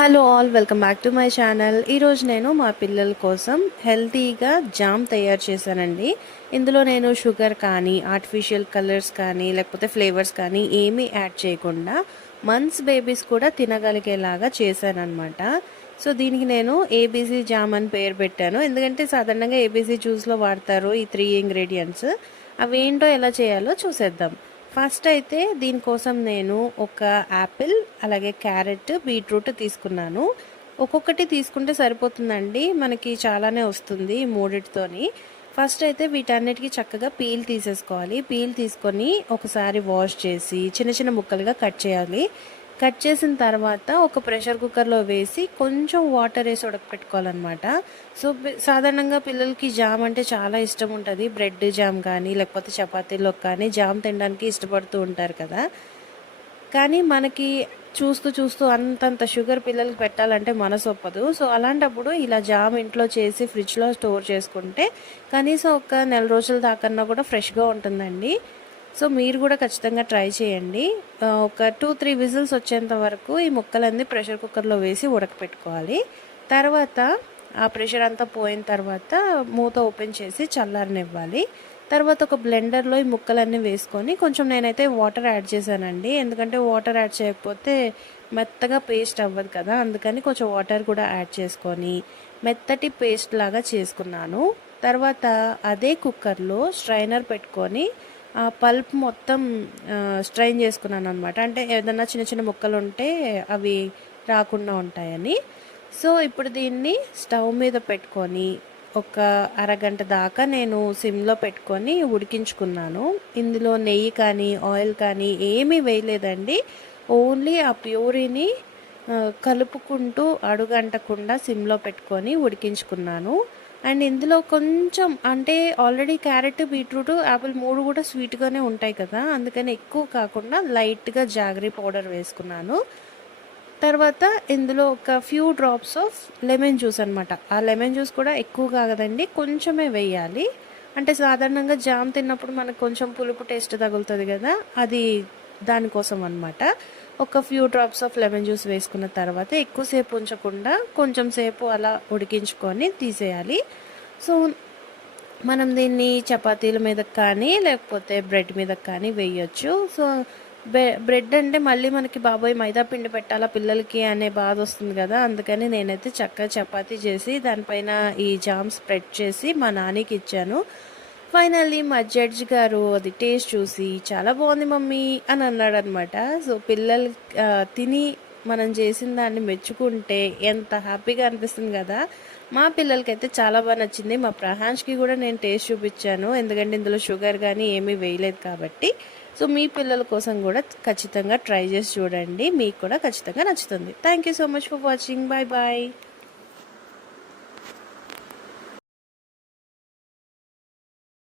Hello all, welcome back to my channel. ఈరోజు నేను మా పిల్లల కోసం హెల్తీగా జామ్ తయారు చేశానండి. ఇందులో నేను షుగర్ కానీ ఆర్టిఫిషియల్ కలర్స్ కానీ లేకపోతే ఫ్లేవర్స్ కానీ ఏమీ యాడ్ చేయకుండా మంత్స్ బేబీస్ కూడా తినగలిగేలాగా చేశానన్నమాట. సో దీనికి నేను ఏబీసీ జామ్ అని పేరు పెట్టాను. ఎందుకంటే సాధారణంగా ఏబీసీ జ్యూస్లో వాడతారు ఈ 3 ఇంగ్రీడియంట్స్. అవేంటో ఎలా చేయాలో చూసేద్దాం. ఫస్ట్ అయితే దీనికోసం నేను ఒక యాపిల్, అలాగే క్యారెట్, బీట్రూట్ తీసుకున్నాను. ఒక్కొక్కటి తీసుకుంటే సరిపోతుందండి, మనకి చాలానే వస్తుంది ఈ మూడిటితోని. ఫస్ట్ అయితే వీటన్నిటికీ చక్కగా పీల్ తీసేసుకోవాలి. పీల్ తీసుకొని ఒకసారి వాష్ చేసి చిన్న చిన్న ముక్కలుగా కట్ చేయాలి. కట్ చేసిన తర్వాత ఒక ప్రెషర్ కుక్కర్లో వేసి కొంచెం వాటర్ వేసి ఉడకపెట్టుకోవాలన్నమాట. సో సాధారణంగా పిల్లలకి జామ్ అంటే చాలా ఇష్టం ఉంటుంది. బ్రెడ్ జామ్ కానీ లేకపోతే చపాతీలో కానీ జామ్ తినడానికి ఇష్టపడుతూ ఉంటారు కదా. కానీ మనకి చూస్తూ చూస్తూ అంతంత షుగర్ పిల్లలకి పెట్టాలంటే మనసు ఒప్పదు. సో అలాంటప్పుడు ఇలా జామ్ ఇంట్లో చేసి ఫ్రిడ్జ్లో స్టోర్ చేసుకుంటే కనీసం ఒక నెల రోజుల దాకన్నా కూడా ఫ్రెష్గా ఉంటుందండి. సో మీరు కూడా ఖచ్చితంగా ట్రై చేయండి. ఒక 2-3 విజిల్స్ వచ్చేంత వరకు ఈ ముక్కలన్నీ ప్రెషర్ కుక్కర్లో వేసి ఉడకపెట్టుకోవాలి. తర్వాత ఆ ప్రెషర్ అంతా పోయిన తర్వాత మూత ఓపెన్ చేసి చల్లారనివ్వాలి. తర్వాత ఒక బ్లెండర్లో ఈ ముక్కలన్నీ వేసుకొని కొంచెం నేనైతే వాటర్ యాడ్ చేశానండి. ఎందుకంటే వాటర్ యాడ్ చేయకపోతే మెత్తగా పేస్ట్ అవ్వదు కదా, అందుకని కొంచెం వాటర్ కూడా యాడ్ చేసుకొని మెత్తటి పేస్ట్ లాగా చేసుకున్నాను. తర్వాత అదే కుక్కర్లో స్ట్రైనర్ పెట్టుకొని పల్ప్ మొత్తం స్ట్రైన్ చేసుకున్నాను అనమాట. అంటే ఏదన్నా చిన్న చిన్న ముక్కలు ఉంటే అవి రాకుండా ఉంటాయని. సో ఇప్పుడు దీన్ని స్టవ్ మీద పెట్టుకొని ఒక అరగంట దాకా నేను సిమ్లో పెట్టుకొని ఉడికించుకున్నాను. ఇందులో నెయ్యి కానీ ఆయిల్ కానీ ఏమీ వేయలేదండి. ఓన్లీ ఆ ప్యూరీని కలుపుకుంటూ అడుగంటకుండా సిమ్లో పెట్టుకొని ఉడికించుకున్నాను. అండ్ ఇందులో కొంచెం అంటే ఆల్రెడీ క్యారెట్, బీట్రూట్, యాపిల్ 3 కూడా స్వీట్గానే ఉంటాయి కదా, అందుకని ఎక్కువ కాకుండా లైట్గా జాగరీ పౌడర్ వేసుకున్నాను. తర్వాత ఇందులో ఒక few drops of lemon juice అనమాట. ఆ లెమన్ జ్యూస్ కూడా ఎక్కువ కాదండి, కొంచెమే వేయాలి. అంటే సాధారణంగా జామ్ తిన్నప్పుడు మనకు కొంచెం పులుపు టేస్ట్ తగులుతుంది కదా, అది దానికోసం అనమాట. ఒక few drops of lemon juice వేసుకున్న తర్వాత ఎక్కువసేపు ఉంచకుండా కొంచెం సేపు అలా ఉడికించుకొని తీసేయాలి. సో మనం దీన్ని చపాతీల మీద కానీ లేకపోతే బ్రెడ్ మీద కానీ వేయొచ్చు. సో బ్రెడ్ అంటే మళ్ళీ మనకి బాబోయ్ మైదా పిండి పెట్టాలా పిల్లలకి అనే బాధ వస్తుంది కదా, అందుకని నేనైతే చక్కగా చపాతీ చేసి దానిపైన ఈ జామ్ స్ప్రెడ్ చేసి మా నాన్నకి ఇచ్చాను. ఫైనల్లీ మా జడ్జ్ గారు అది టేస్ట్ చూసి చాలా బాగుంది మమ్మీ అని అన్నాడు అనమాట. సో పిల్లలు తిని మనం చేసిన దాన్ని మెచ్చుకుంటే ఎంత హ్యాపీగా అనిపిస్తుంది కదా. మా పిల్లలకైతే చాలా బాగా నచ్చింది. మా ప్రహాన్స్కి కూడా నేను టేస్ట్ చూపించాను, ఎందుకంటే ఇందులో షుగర్ కానీ ఏమీ వేయలేదు కాబట్టి. సో మీ పిల్లల కోసం కూడా ఖచ్చితంగా ట్రై చేసి చూడండి, మీకు కూడా ఖచ్చితంగా నచ్చుతుంది. Thank you so much for watching. Bye bye.